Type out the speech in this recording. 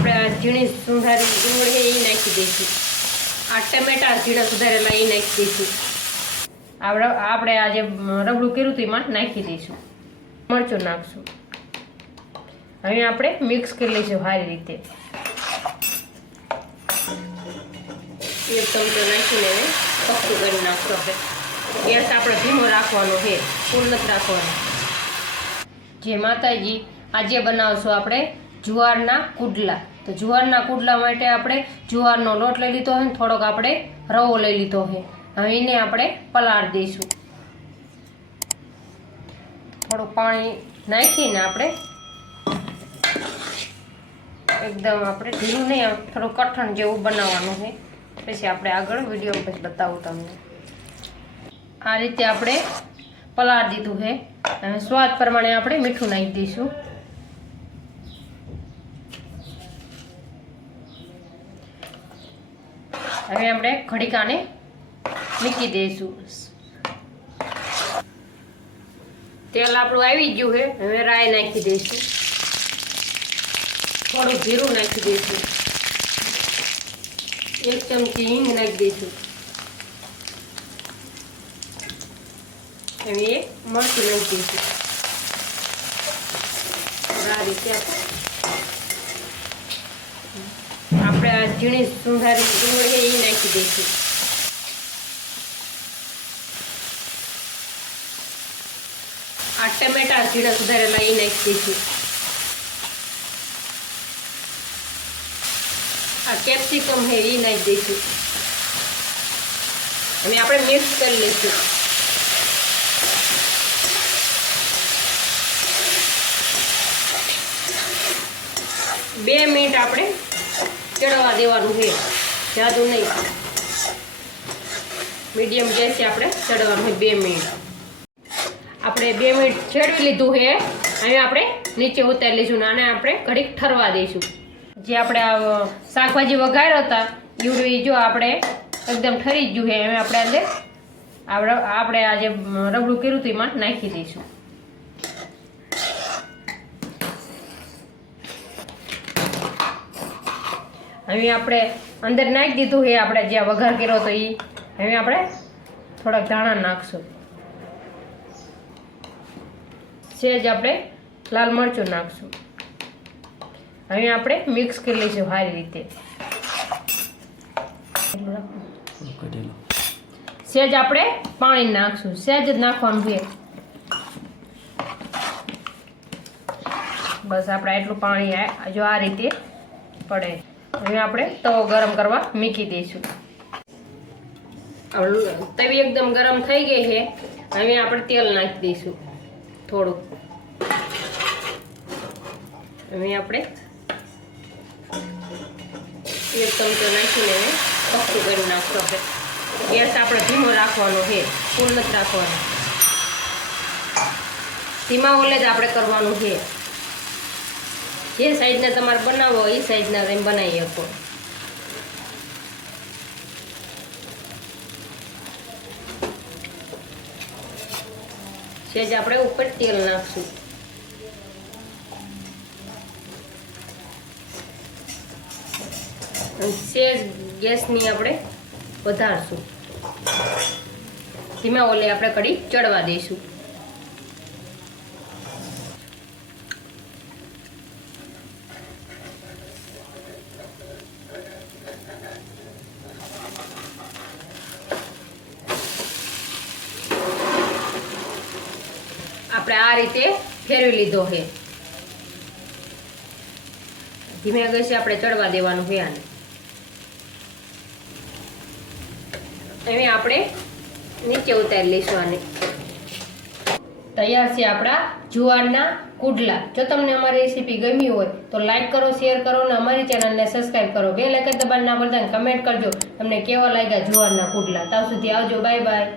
આપણે આ ઝીણી સુધારી ડુંગળી એ નાખી દઈશું. આ ટમેટા ઝીણા સુધારેલા એ નાખી દઈશું. આપણે આ જે રબડું કર્યું હતું એમાં નાખી દઈશું. મરચું નાખશું. હવે આપણે મિક્સ કરી લઈશું સારી રીતે. એક ચમચો નાખીને હવે પક્કું કરી નાખશો. હવે ગેસ આપણે ધીમો રાખવાનો છે, ફૂલ નથી રાખવાનો. જે માતાજી આજે બનાવશો આપણે જુવારના કુડલા. તો જુવારના કુડલા માટે આપણે જુવારનો લોટ લઈ લીધો છે, થોડોક આપણે રવો લઈ લીધો છે. હવે એને આપણે પલાળી દઈશું. થોડું પાણી નાખીને આપણે એકદમ આપણે ઢીલું નહીં, થોડું કઠણ જેવું બનાવવાનું છે. પછી આપણે આગળ વિડીયો પછી બતાવું તમને. આ રીતે આપણે પલાળી દીધું છે. અને સ્વાદ પ્રમાણે આપણે મીઠું નાખી દઈશું. હવે આપણે ઘડીકાને મૂકી દઈશું. તેલ આપણું આવી ગયું છે. હવે રાઈ નાખી દઈશું. થોડું જીરું નાખી દઈશું. એક ચમચી હિંગ નાખી દઈશું. હવે એક મરચું નાખી દઈશું. આ રીતે આપણે આ ઝીણી સુધારી ડુંગળી એ નાખી દઈશું. આ ટમેટા ઝીણા સુધારેલા એ નાખી દઈશું. આ કેપ્સિકમ છે એ નાખી દઈશું. હવે આપણે મિક્સ કરી લઈશું. બે મિનિટ આપણે ચડવા દેવાનું છે, જાદુ નહીં. મીડિયમ ગેસે આપણે ચડવાનું છે 2 મિનિટ. આપણે 2 મિનિટ ચડવી લીધું છે. હવે આપણે નીચે ઉતારી લઈશું અને આપણે ઘડીક ઠરવા દઈશું. જે આપણે આ શાકભાજી વઘાર્યા હતા એવડું જો આપણે એકદમ ઠરી જ ગયું છે. હવે આપણે આપણે આ જે રબડું કર્યું હતું એમાં નાખી દઈશું. હવે આપણે અંદર નાખી દીધું છે આપણે જ્યાં વઘાર કર્યો હતો એ. હવે આપણે થોડાક ધાણા નાખશું. સહેજ આપણે લાલ મરચું નાખશું. હવે આપણે મિક્સ કરી લઈશું સારી રીતે. સહેજ આપણે પાણી નાખશું. સહેજ જ નાખવાનું છે. બસ આપણે એટલું પાણી જો આ રીતે પડે. હવે આપણે તવો ગરમ કરવા મૂકી દઈશું. તવી એકદમ ગરમ થઈ ગઈ છે. હવે આપણે તેલ નાખી દઈશું થોડુંક. હવે આપણે એક ચમચો નાખીને પક્કું કરી નાખશું. આપણે ગેસ આપણે ધીમો રાખવાનો છે, ફૂલ નથી રાખવાનો. ધીમા ઓલે જ આપણે કરવાનું છે. જે સાઈઝના તમારે બનાવો એ સાઈઝના તમે બનાવી શકો. સહેજ આપણે ઉપર તેલ નાખશું. સહેજ ગેસની આપણે વધારશું. ધીમા ઓલે આપણે કઢી ચડવા દઈશું. આપણે આ રીતે ફેરવી લીધો છે. ધીમે ગેસે આપણે ચડવા દેવાનું છે આને. હવે આપણે નીચે ઉતારી લઈશું આને. તૈયાર છે આપણા જુવારના કુડલા. જો તમને અમારી રેસીપી ગમી હોય તો લાઈક કરો, શેર કરો અને અમારી ચેનલને સબસ્ક્રાઈબ કરો. બેલ આઇકન દબાવીને ના ભૂલતા કમેન્ટ કરજો તમને કેવા લાગ્યા જુવારના કુડલા. ત્યાં સુધી આવજો. Bye bye.